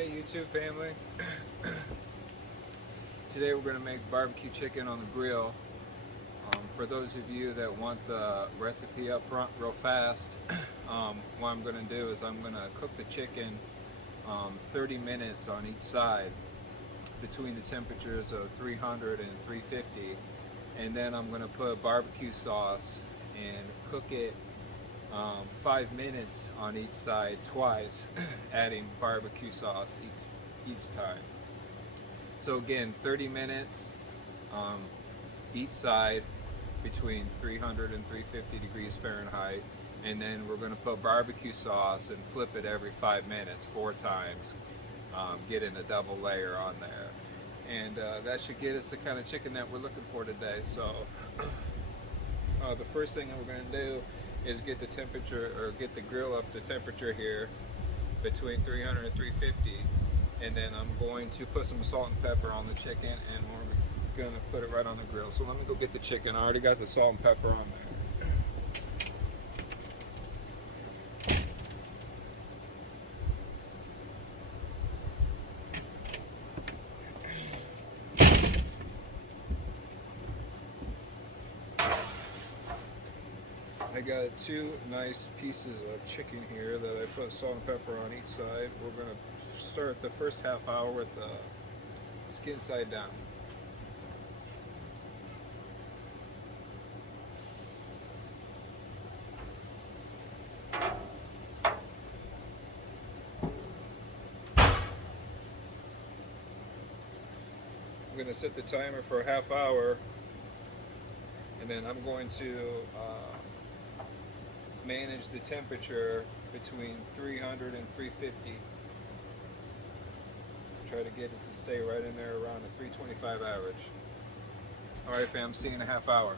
Hey YouTube family, today we're going to make barbecue chicken on the grill. For those of you that want the recipe up front real fast, what I'm going to do is I'm going to cook the chicken 30 minutes on each side between the temperatures of 300 and 350, and then I'm going to put barbecue sauce and cook it 5 minutes on each side twice, adding barbecue sauce each time. So again, 30 minutes each side between 300 and 350 degrees Fahrenheit, and then we're going to put barbecue sauce and flip it every 5 minutes 4 times, getting a double layer on there, and that should get us the kind of chicken that we're looking for today. So the first thing that we're going to do is get the temperature, or get the grill up to temperature here between 300 and 350, and then I'm going to put some salt and pepper on the chicken, and we're going to put it right on the grill. So let me go get the chicken. I already got the salt and pepper on there. I got 2 nice pieces of chicken here that I put salt and pepper on each side. We're going to start the first half hour with the skin side down. I'm going to set the timer for a half hour, and then I'm going to manage the temperature between 300 and 350. Try to get it to stay right in there around a 325 average. Alright fam, see you in a half hour.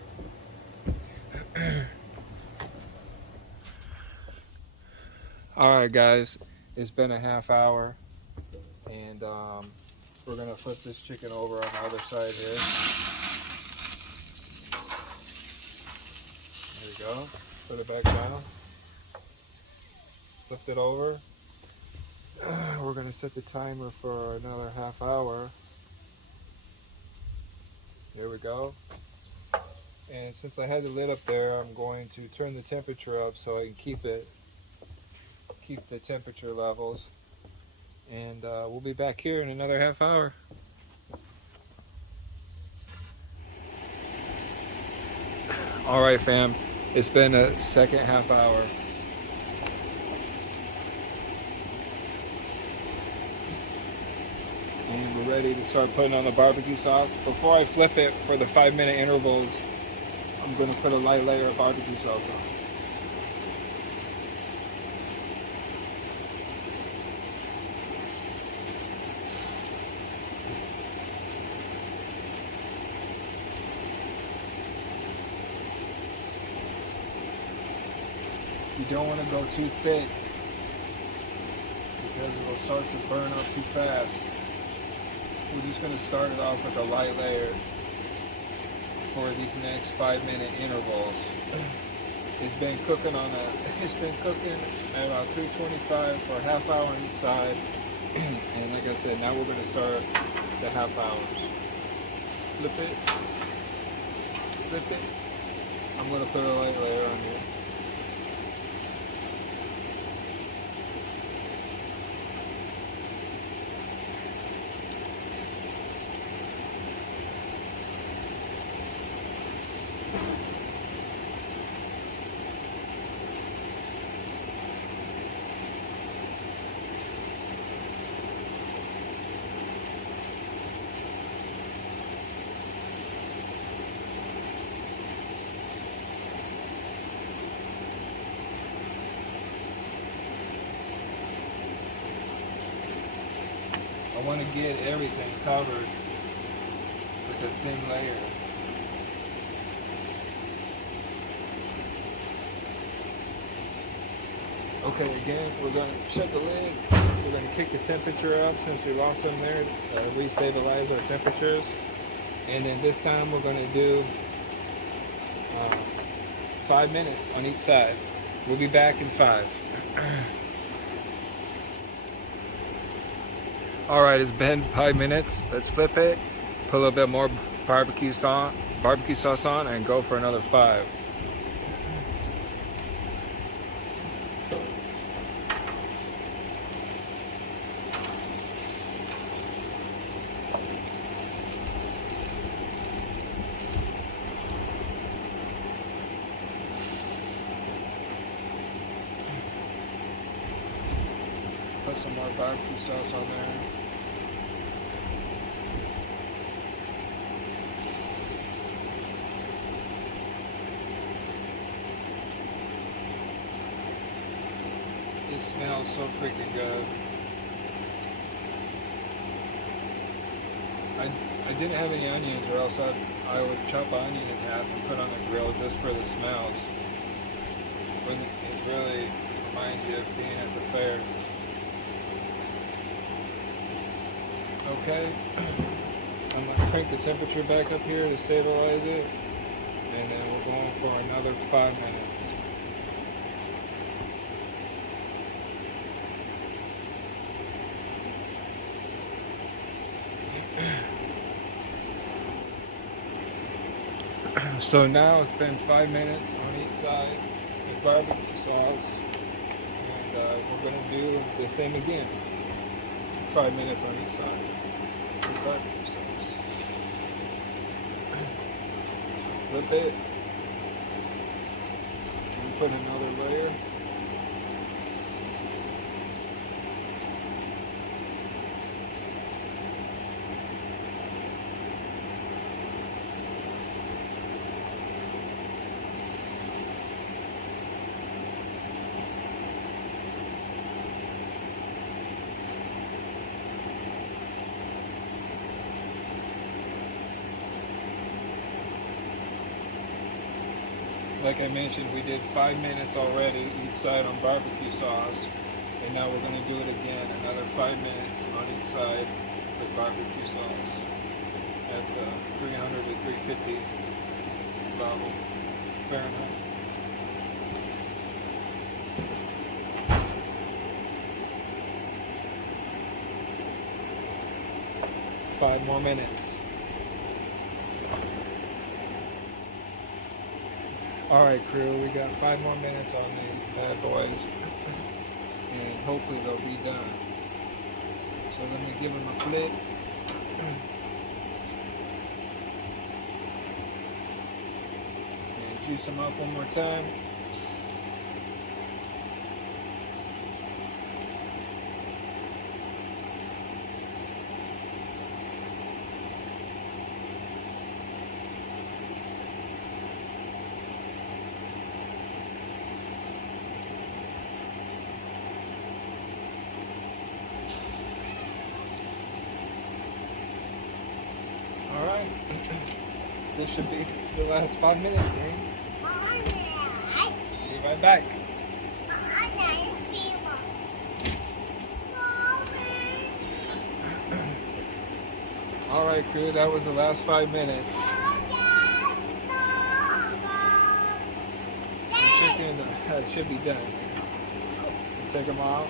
Alright guys, it's been a half hour, and we're going to flip this chicken over on the other side here. There we go. Put it back down. Flip it over. We're going to set the timer for another half hour. There we go. And since I had the lid up there, I'm going to turn the temperature up so I can keep the temperature levels. And we'll be back here in another half hour. Alright fam, it's been a second half hour. And we're ready to start putting on the barbecue sauce. Before I flip it for the 5-minute intervals, I'm going to put a light layer of barbecue sauce on. You don't want to go too thick because it will start to burn up too fast. We're just going to start it off with a light layer for these next 5-minute intervals. It's been cooking at about 325 for a half hour on each side. And like I said, now we're going to start the half hours. Flip it. Flip it. I'm going to put a light layer on here. I want to get everything covered with a thin layer. Okay, again, we're going to shut the lid. We're going to kick the temperature up since we lost them there. Restabilize our temperatures. And then this time we're going to do 5 minutes on each side. We'll be back in 5. Alright, it's been 5 minutes. Let's flip it. Put a little bit more barbecue sauce on, and go for another 5. Put some more barbecue sauce on there. This smells so freaking good. I didn't have any onions, or else I would chop an onion in half and put on the grill just for the smells. But it really reminds you of being at the fair. Okay, I'm going to crank the temperature back up here to stabilize it, and then we're going for another 5 minutes. So now it's been 5 minutes on each side with barbecue sauce, and we're going to do the same again. 5 minutes on each side with barbecue sauce. Flip it and put another layer. Like I mentioned, we did 5 minutes already each side on barbecue sauce, and now we're going to do it again, another 5 minutes on each side with barbecue sauce at the 300 to 350 level Fahrenheit. Five more minutes. Alright crew, we got 5 more minutes on these bad boys, and hopefully they'll be done. So let me give them a flip. And juice them up one more time. Alright, this should be the last 5 minutes, gang. Be right back. Alright crew, that was the last 5 minutes. The chicken should be done. Take them out.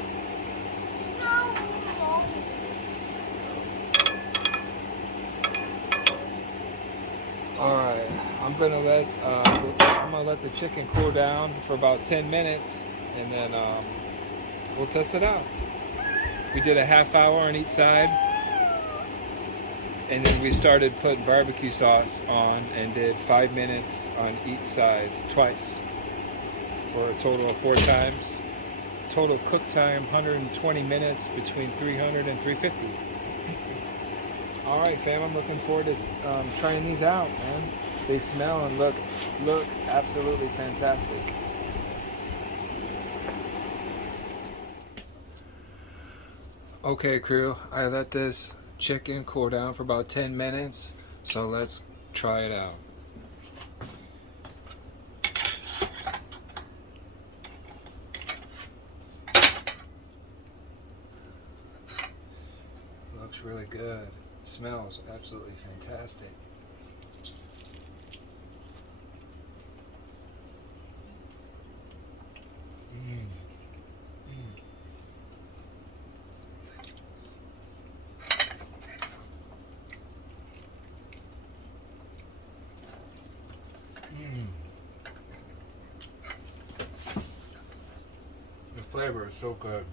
Alright, I'm gonna let the chicken cool down for about 10 minutes, and then we'll test it out. We did a half hour on each side, and then we started putting barbecue sauce on and did 5 minutes on each side twice, for a total of 4 times. Total cook time 120 minutes between 300 and 350. Alright fam, I'm looking forward to trying these out, man. They smell and look absolutely fantastic. Okay crew, I let this chicken cool down for about 10 minutes, so let's try it out. Looks really good. Smells absolutely fantastic. flavor is so good.